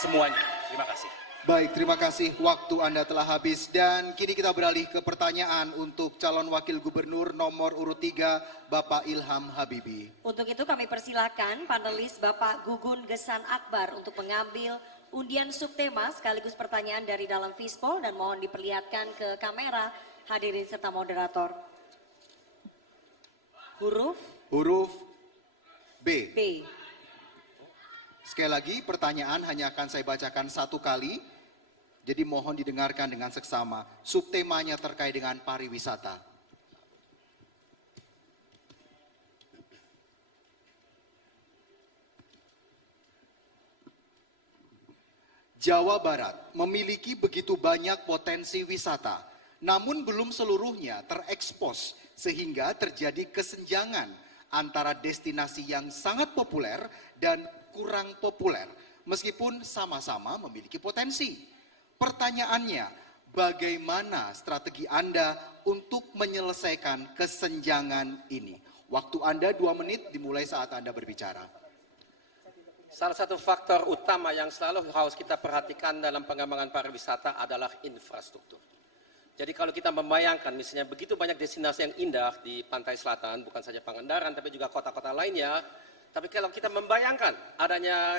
semuanya. Terima kasih. Baik, terima kasih. Waktu Anda telah habis dan kini kita beralih ke pertanyaan untuk calon wakil gubernur nomor urut 3, Bapak Ilham Habibie. Untuk itu kami persilakan panelis Bapak Gugun Gesan Akbar untuk mengambil undian subtema sekaligus pertanyaan dari dalam fishbowl dan mohon diperlihatkan ke kamera hadirin serta moderator. Huruf B. B. Sekali lagi pertanyaan hanya akan saya bacakan satu kali, jadi mohon didengarkan dengan seksama. Subtemanya terkait dengan pariwisata. Jawa Barat memiliki begitu banyak potensi wisata, namun belum seluruhnya terekspos sehingga terjadi kesenjangan antara destinasi yang sangat populer dan kurang populer, meskipun sama-sama memiliki potensi. Pertanyaannya, bagaimana strategi Anda untuk menyelesaikan kesenjangan ini? Waktu Anda 2 menit dimulai saat Anda berbicara. Salah satu faktor utama yang selalu harus kita perhatikan dalam pengembangan pariwisata adalah infrastruktur. Jadi kalau kita membayangkan misalnya begitu banyak destinasi yang indah di pantai selatan, bukan saja Pangandaran tapi juga kota-kota lainnya, tapi kalau kita membayangkan adanya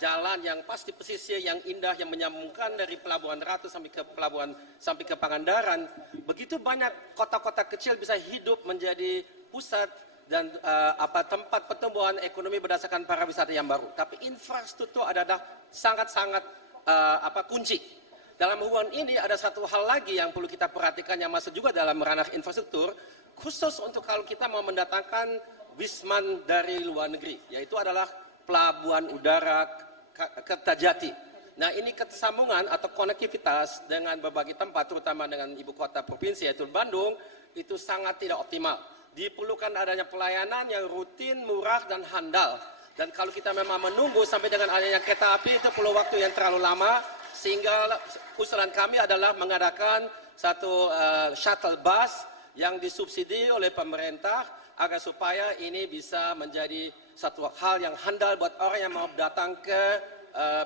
jalan yang pasti pesisir yang indah yang menyambungkan dari Pelabuhan Ratu sampai ke Pangandaran, begitu banyak kota-kota kecil bisa hidup menjadi pusat dan tempat pertumbuhan ekonomi berdasarkan pariwisata yang baru. Tapi infrastruktur adalah sangat-sangat kunci. Dalam hubungan ini ada satu hal lagi yang perlu kita perhatikan yang masuk juga dalam ranah infrastruktur, khusus untuk kalau kita mau mendatangkan wisman dari luar negeri, yaitu adalah pelabuhan udara Kertajati. Nah, ini kesambungan atau konektivitas dengan berbagai tempat, terutama dengan ibu kota provinsi yaitu Bandung, itu sangat tidak optimal. Diperlukan adanya pelayanan yang rutin, murah, dan handal. Dan kalau kita memang menunggu sampai dengan adanya kereta api, itu perlu waktu yang terlalu lama, sehingga usulan kami adalah mengadakan satu shuttle bus yang disubsidi oleh pemerintah, agar supaya ini bisa menjadi satu hal yang handal buat orang yang mau datang ke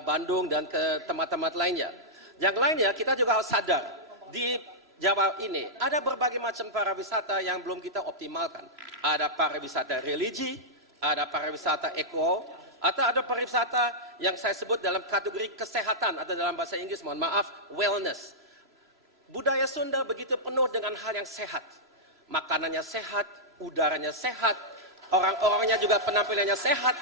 Bandung dan ke tempat-tempat lainnya. Yang lainnya kita juga harus sadar, di Jawa ini ada berbagai macam pariwisata yang belum kita optimalkan. Ada pariwisata religi, ada pariwisata eko, atau ada pariwisata yang saya sebut dalam kategori kesehatan atau dalam bahasa Inggris, mohon maaf, wellness. Budaya Sunda begitu penuh dengan hal yang sehat. Makanannya sehat, udaranya sehat, orang-orangnya juga penampilannya sehat.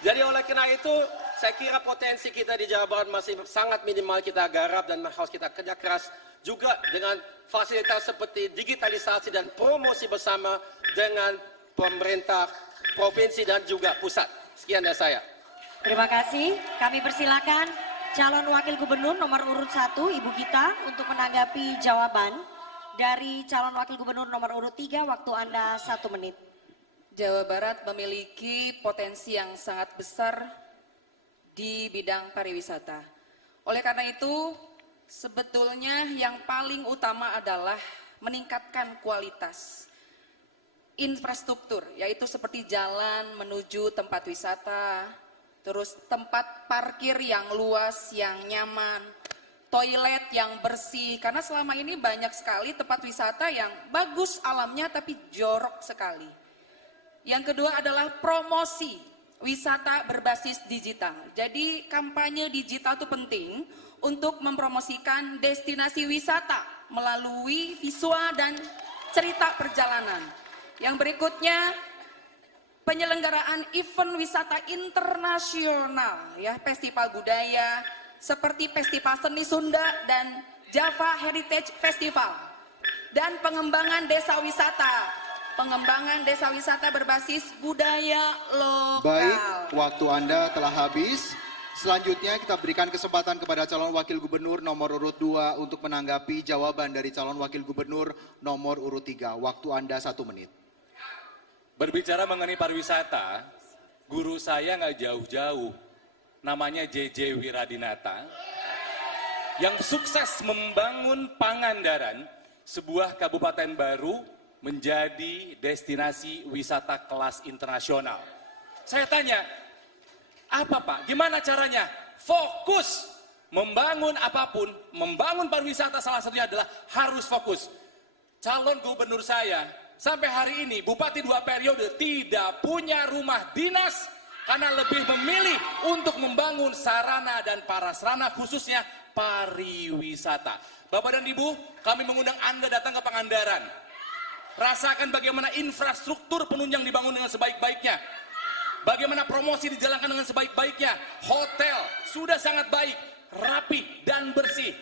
Jadi oleh karena itu, saya kira potensi kita di Jawa Barat masih sangat minimal kita garap dan harus kita kerja keras juga dengan fasilitas seperti digitalisasi dan promosi bersama dengan pemerintah provinsi dan juga pusat. Sekian dari saya. Terima kasih. Kami persilakan calon wakil gubernur nomor urut 1 Ibu Gita untuk menanggapi jawaban dari calon wakil gubernur nomor urut 3, waktu Anda 1 menit. Jawa Barat memiliki potensi yang sangat besar di bidang pariwisata. Oleh karena itu, sebetulnya yang paling utama adalah meningkatkan kualitas infrastruktur, yaitu seperti jalan menuju tempat wisata, terus tempat parkir yang luas, yang nyaman, toilet yang bersih, karena selama ini banyak sekali tempat wisata yang bagus alamnya tapi jorok sekali. Yang kedua adalah promosi wisata berbasis digital. Jadi kampanye digital itu penting untuk mempromosikan destinasi wisata melalui visual dan cerita perjalanan. Yang berikutnya, penyelenggaraan event wisata internasional, ya, festival budaya, seperti Festival Seni Sunda dan Java Heritage Festival, dan pengembangan desa wisata berbasis budaya lokal. Baik, waktu Anda telah habis. Selanjutnya kita berikan kesempatan kepada calon wakil gubernur nomor urut 2 untuk menanggapi jawaban dari calon wakil gubernur nomor urut 3. Waktu Anda 1 menit. Berbicara mengenai pariwisata, guru saya nggak jauh-jauh, namanya JJ Wiradinata, yang sukses membangun Pangandaran, sebuah kabupaten baru menjadi destinasi wisata kelas internasional. Saya tanya, apa Pak, gimana caranya? fokus membangun apapun, membangun pariwisata salah satunya adalah harus fokus. Calon gubernur saya sampai hari ini, bupati 2 periode tidak punya rumah dinas karena lebih memilih untuk membangun sarana dan prasarana khususnya pariwisata. Bapak dan Ibu, kami mengundang Anda datang ke Pangandaran. Rasakan bagaimana infrastruktur penunjang dibangun dengan sebaik-baiknya. Bagaimana promosi dijalankan dengan sebaik-baiknya. Hotel sudah sangat baik, rapi, dan bersih.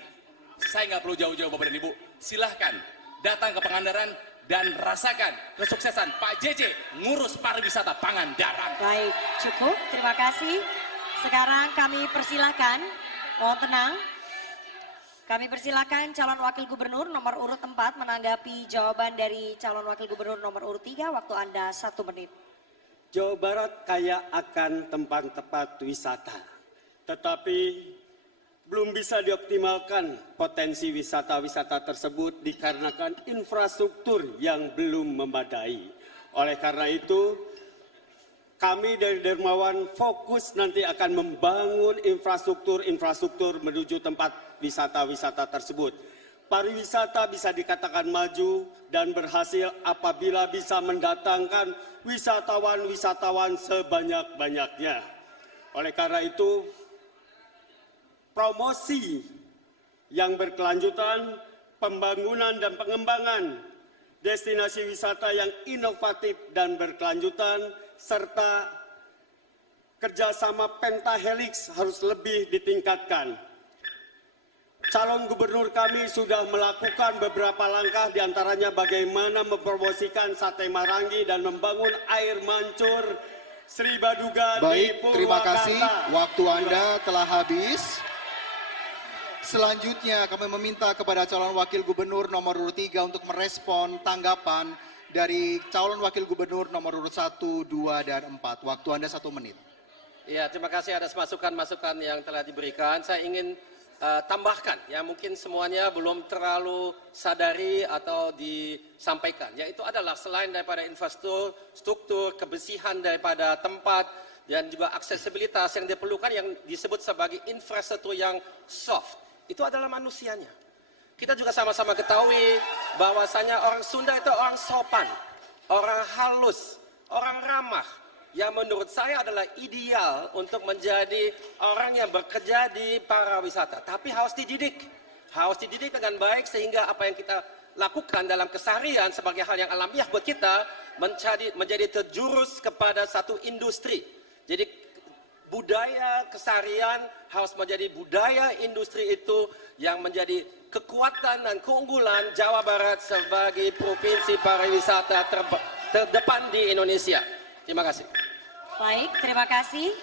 Saya nggak perlu jauh-jauh Bapak dan Ibu. Silahkan datang ke Pangandaran dan rasakan kesuksesan Pak JJ ngurus pariwisata Pangandaran. Baik, cukup. Terima kasih. Sekarang kami persilakan, mohon tenang. Kami persilakan calon wakil gubernur nomor urut 4 menanggapi jawaban dari calon wakil gubernur nomor urut 3. Waktu Anda 1 menit. Jawa Barat kaya akan tempat-tempat wisata, tetapi belum bisa dioptimalkan potensi wisata-wisata tersebut dikarenakan infrastruktur yang belum memadai. Oleh karena itu, kami dari Dermawan fokus nanti akan membangun infrastruktur menuju tempat wisata-wisata tersebut. Pariwisata bisa dikatakan maju dan berhasil apabila bisa mendatangkan wisatawan-wisatawan sebanyak-banyaknya. Oleh karena itu, promosi yang berkelanjutan, pembangunan dan pengembangan destinasi wisata yang inovatif dan berkelanjutan, serta kerjasama pentahelix harus lebih ditingkatkan. Calon gubernur kami sudah melakukan beberapa langkah, diantaranya bagaimana mempromosikan sate marangi dan membangun air mancur Sri Baduga di Baik, Purwakarta. terima kasih. Waktu Anda telah habis. Selanjutnya kami meminta kepada calon wakil gubernur nomor urut 3 untuk merespon tanggapan dari calon wakil gubernur nomor urut 1, 2, dan 4. Waktu Anda 1 menit. Ya, terima kasih atas masukan-masukan yang telah diberikan. Saya ingin tambahkan, ya mungkin semuanya belum terlalu sadari atau disampaikan. Yaitu adalah selain daripada infrastruktur, kebersihan daripada tempat, dan juga aksesibilitas yang diperlukan yang disebut sebagai infrastruktur yang soft. Itu adalah manusianya. Kita juga sama-sama ketahui bahwasanya orang Sunda itu orang sopan, orang halus, orang ramah, yang menurut saya adalah ideal untuk menjadi orang yang bekerja di pariwisata. Tapi harus dididik dengan baik sehingga apa yang kita lakukan dalam keseharian sebagai hal yang alamiah buat kita menjadi terjurus kepada satu industri. Jadi budaya keseharian harus menjadi budaya industri itu yang menjadi kekuatan dan keunggulan Jawa Barat sebagai provinsi pariwisata terdepan di Indonesia. Terima kasih. Baik, terima kasih.